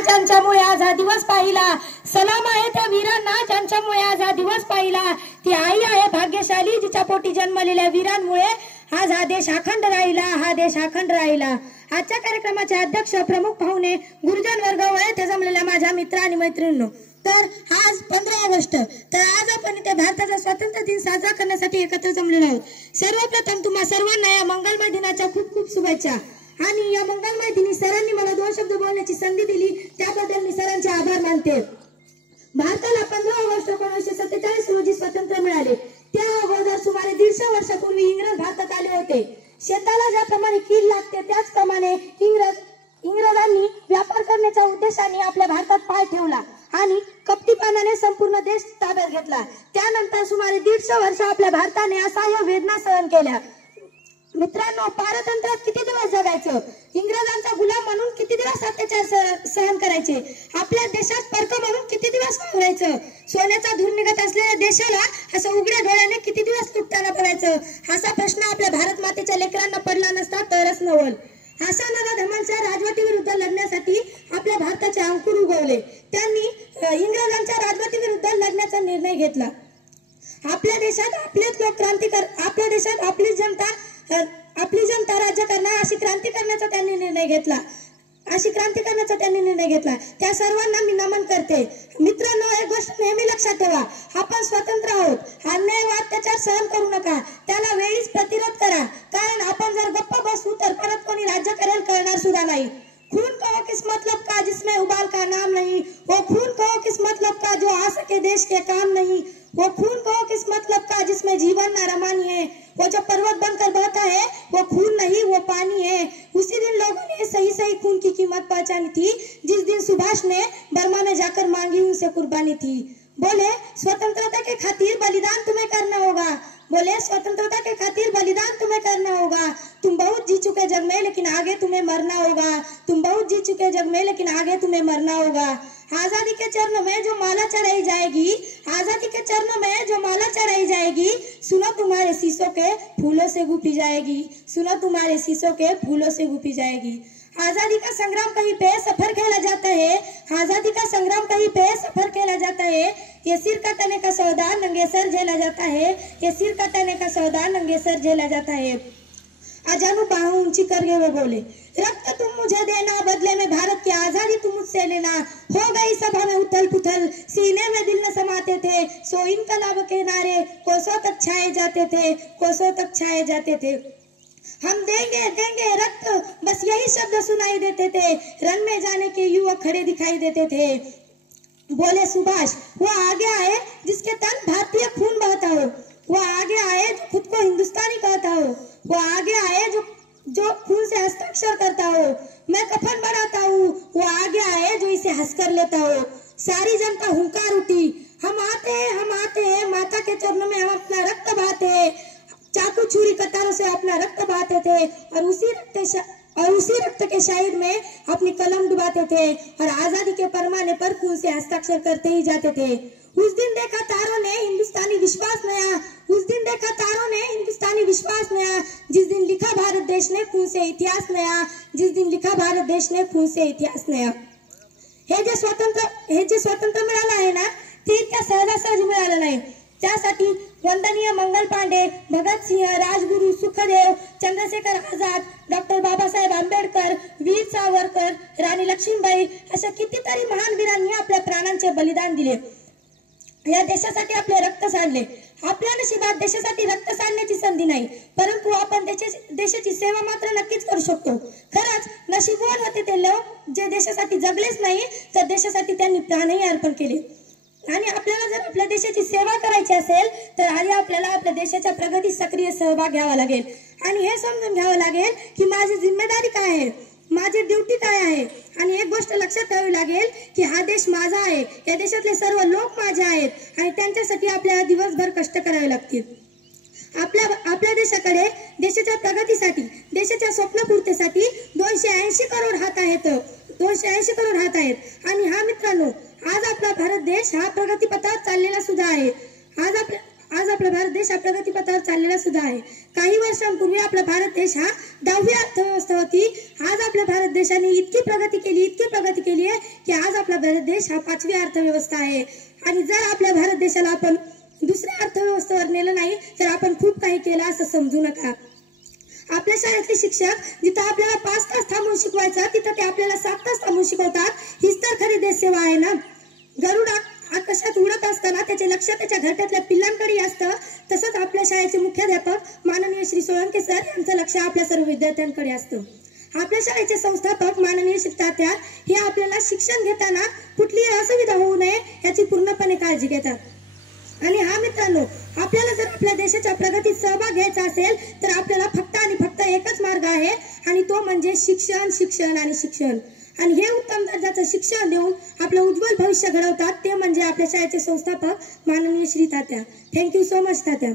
ज्यांच्यामुळे आज हा दिवस पाहिला, सलाम आहे त्या वीरांना ज्यांच्यामुळे आज हा दिवस पाहिला। ती आई आहे भाग्यशाली जिच्या पोटी जन्मलेल्या वीरांमुळे आज हा देश अखंड राहिला, हा देश अखंड राहिला। आजच्या कार्यक्रमाचे अध्यक्ष प्रमुख पाहुणे गुरुजन वर्ग व येथे जमलेल्या माझ्या मित्र आणि मैत्रिणींनो, तर आज 15 ऑगस्ट, तर आज आपण इथे भारताचा स्वातंत्र्य दिन साजरा करण्यासाठी एकत्र जमलेलो आहोत। सर्वप्रथम तुम्हा सर्वांना या मंगलमय दिनाच्या खूप खूप शुभेच्छा। आणि या मंगलमय दिनी सरांनी मला 2 शब्द बोलण्याची संधी दिली, त्याबद्दल मी सरांचे आभार मानते। भारताला 15 ऑगस्ट 1947 रोजी स्वातंत्र्य मिळाले। त्या अगोदर सुमारे 150 वर्षापूर्वी इंग्रज भारतात आले होते। शेताला ज्याप्रमाणे कीड लागते त्याचप्रमाणे इंग्रजांनी व्यापार करण्याच्या उद्देशाने आपल्या भारतात पाय ठेवला आणि कपटीपणाने संपूर्ण देश ताब्यात घेतला। त्यानंतर सुमारे 150 वर्ष आपल्या भारताने असह्य वेदना सहन केल्या। मित्रांनो, पारतंत्र्यात किती दिवस जगायचं, इंग्रजांचा गुलाम म्हणून किती दिवस अत्याचार सहन करायचे, आपल्या देशात परक म्हणून किती दिवस वावरायचं, सोन्याचा धूर निघत असलेल्या देशाला असं उघड्या डोळ्याने किती दिवस लुटताना पडायचं, असा प्रश्न आपल्या भारत मातेच्या लेकरांना पडला नसता तरच नवल। अशा नराधमांच्या राजवटी विरुद्ध लढण्यासाठी आपल्या भारताचे अंकुर उगवले। त्यांनी इंग्रजांच्या राजवटी विरुद्ध लढण्याचा निर्णय घेतला। आपल्या देशात आपलेच लोक आपल्या देशात आपली जनता राज्य करणार अशी क्रांती करण्याचा त्यांनी निर्णय घेतला। त्या सर्वांना मी नमन करते। मित्रांनो, एक गोष्ट नेहमी लक्षात ठेवा, आपण स्वतंत्र आहोत। अन्याय व अत्याचार सहन करू नका, त्याला वेळीच प्रतिरोध करा, कारण आपण जर गप्प बसू तर परत कोणी राज्य करेल कळणार सुद्धा नाही। खून कहो किस मतलब का जिसमें उबाल का नाम नहीं, वो खून कहो किस मतलब का जो आ सके देश के काम नहीं, वो खून कहो किस मतलब का जिसमें जीवन न रमानी है, वो जो पर्वत बनकर बहता है वो खून नहीं वो पानी है। उसी दिन लोगों ने सही सही खून की कीमत पहचानी थी, जिस दिन सुभाष ने बर्मा में जाकर मांगी उनसे कुर्बानी थी। बोले स्वतंत्रता के खातिर बलिदान तुम्हें करना होगा, बोले स्वतंत्रता के खातिर बलिदान तुम्हें करना होगा। तुम बहुत जी चुके जग में लेकिन आगे तुम्हें मरना होगा, तुम बहुत जी चुके जग में लेकिन आगे तुम्हें मरना होगा। आजादी के चरणों में जो माला चढ़ाई जाएगी, आजादी के चरणों में जो माला चढ़ाई जाएगी, सुनो तुम्हारे शीशों के फूलों से गुफी जाएगी, सुनो तुम्हारे शीशों के फूलों से गुफी जाएगी। आजादी का संग्राम कहीं पे सफर खेला जाता है, आजादी का संग्राम कहीं पे सफर खेला जाता है, ये सिर कटाने का सौदा नंगे सर झेला जाता है, ये सिर कटाने का सौदा नंगे सर झेला जाता है। अजानू बाहों ऊंची करके वो बोले, रक्त तुम मुझे देना बदले में भारत की आजादी तुम मुझसे लेना। हो गई सभा में उथल पुथल, सीने में दिल न समाते थे, सो इनकलाब के नारे कोसों तक छाए जाते थे, कोसों तक छाए जाते थे। हम देंगे देंगे रक्त, बस यही शब्द सुनाई देते थे, रन में जाने के युवक खड़े दिखाई देते थे। बोले सुभाष, वो आगे आए जिसके तन भारतीय खून बहता हो, वो आगे आए जो खुद को हिंदुस्तानी कहता हो, वो आगे आए जो खून से हस्ताक्षर करता हो। मैं कफन बनाता हूँ, वो आगे आए जो इसे हंसकर लेता हो। सारी जनता हुंकार उठी, हम आते हैं माता के चरणों में हम अपना रक्त बहाते हैं। चाकू छुरी कतारों से अपना रक्त बहाते थे और उसी रक्त के शाहिद में अपनी कलम डुबाते थे और आजादी के परमाने पर खून से हस्ताक्षर करते ही जाते थे। उस दिन देखा तारों ने हिंदुस्तानी विश्वास नया, उस दिन देखा तारों ने हिंदुस्तानी विश्वास नया, जिस दिन लिखा भारत देश ने खून से इतिहास नया, जिस दिन लिखा भारत देश ने खून से इतिहास नया। हे जे स्वातंत्र्य मिळालं आहे ना, ते इतक्या सहजासहजी मिळालं नाही। त्यासाठी वंदनीय मंगल पांडे, भगत सिंह, राजगुरू, सुखदेव, चंद्रशेखर आझाद, डॉक्टर बाबासाहेब आंबेडकर, वीर सावरकर, राणी लक्ष्मीबाई अशा कितीतरी महान वीरांनी आपल्या प्राणांचे बलिदान दिले, या देशासाठी आपले रक्त सांडले। आपल्या नशिबात देशासाठी रक्त सांडण्याची संधी नाही, परंतु आपण देशाची सेवा मात्र नक्कीच करू शकतो। खरंच नशीबवान होते ते लोक जे देशासाठी जगलेच नाही तर देशासाठी त्यांनी प्राणही अर्पण केले। आणि आपल्याला जर आपल्या देशाची सेवा करायची असेल तर आधी आपल्याला आपल्या देशाच्या प्रगतीत सक्रिय सहभाग घ्यावा लागेल आणि हे समजून घ्यावं लागेल की माझी जिम्मेदारी काय आहे, माझी ड्युटी काय आहे। आणि एक गोष्ट लक्षात ठेवावी लागेल की हा देश माझा आहे, या देशातले सर्व लोक माझे आहेत आणि त्यांच्यासाठी आपल्याला दिवसभर कष्ट करावे लागतील। आपल्या देशाकडे देशाच्या प्रगतीसाठी, देशाच्या स्वप्नपूर्तीसाठी 280 करोड हात आहेत, 280 करोड हात आहेत। आणि हा मित्रांनो, आज आपला भारत देश हा प्रगतीपथात चाललेला सुद्धा आहे। आज आपला भारत देश हा प्रगतीपथावर चाललेला सुद्धा आहे. काही वर्षांपूर्वी आपला भारत देश हा 10वी अर्थव्यवस्था होती. आज आपल्या भारत देशाने इतकी प्रगती केली आहे की आज आपला भारत देश हा 5वी अर्थव्यवस्था आहे. आणि जर आपल्या भारत देशाला आपण दुसऱ्या अर्थव्यवस्थेवर नेलं नाही तर आपण खूप काही केलं असं समजू नका. आपल्या शाळेतले शिक्षक जिथं आपल्याला 5 तास थांबून शिकवायचं तिथं ते आपल्याला 7 तास थांबून शिकवतात. हीच तर खरी देश सेवा आहे ना. गरुड आकाशात उडत असताना त्याचे लक्ष त्याच्या घरट्यातल्या पिल्लांकडे असतं. तसंच आपल्या शाळेचे मुख्याध्यापक माननीय श्री सोळंके सर यांचं लक्ष आपल्या सर्व विद्यार्थ्यांकडे असतं. आपल्या शाळेचे संस्थापक माननीय श्री तात्या हे आपल्याला शिक्षण घेताना कुठलीही असुविधा होऊ नये याची पूर्णपणे काळजी घेतात. आणि हा मित्रांनो, आपल्याला जर आपल्या देशाच्या प्रगतीत सहभाग घ्यायचा असेल तर आपल्याला फक्त आणि फक्त एकच मार्ग आहे आणि तो म्हणजे शिक्षण शिक्षण आणि शिक्षण. आणि हे उत्तम दर्जाचं शिक्षण देऊन आपलं उज्ज्वल भविष्य घडवतात ते म्हणजे आपल्या शाळेचे संस्थापक माननीय श्री तात्या. थँक्यू सो मच तात्या.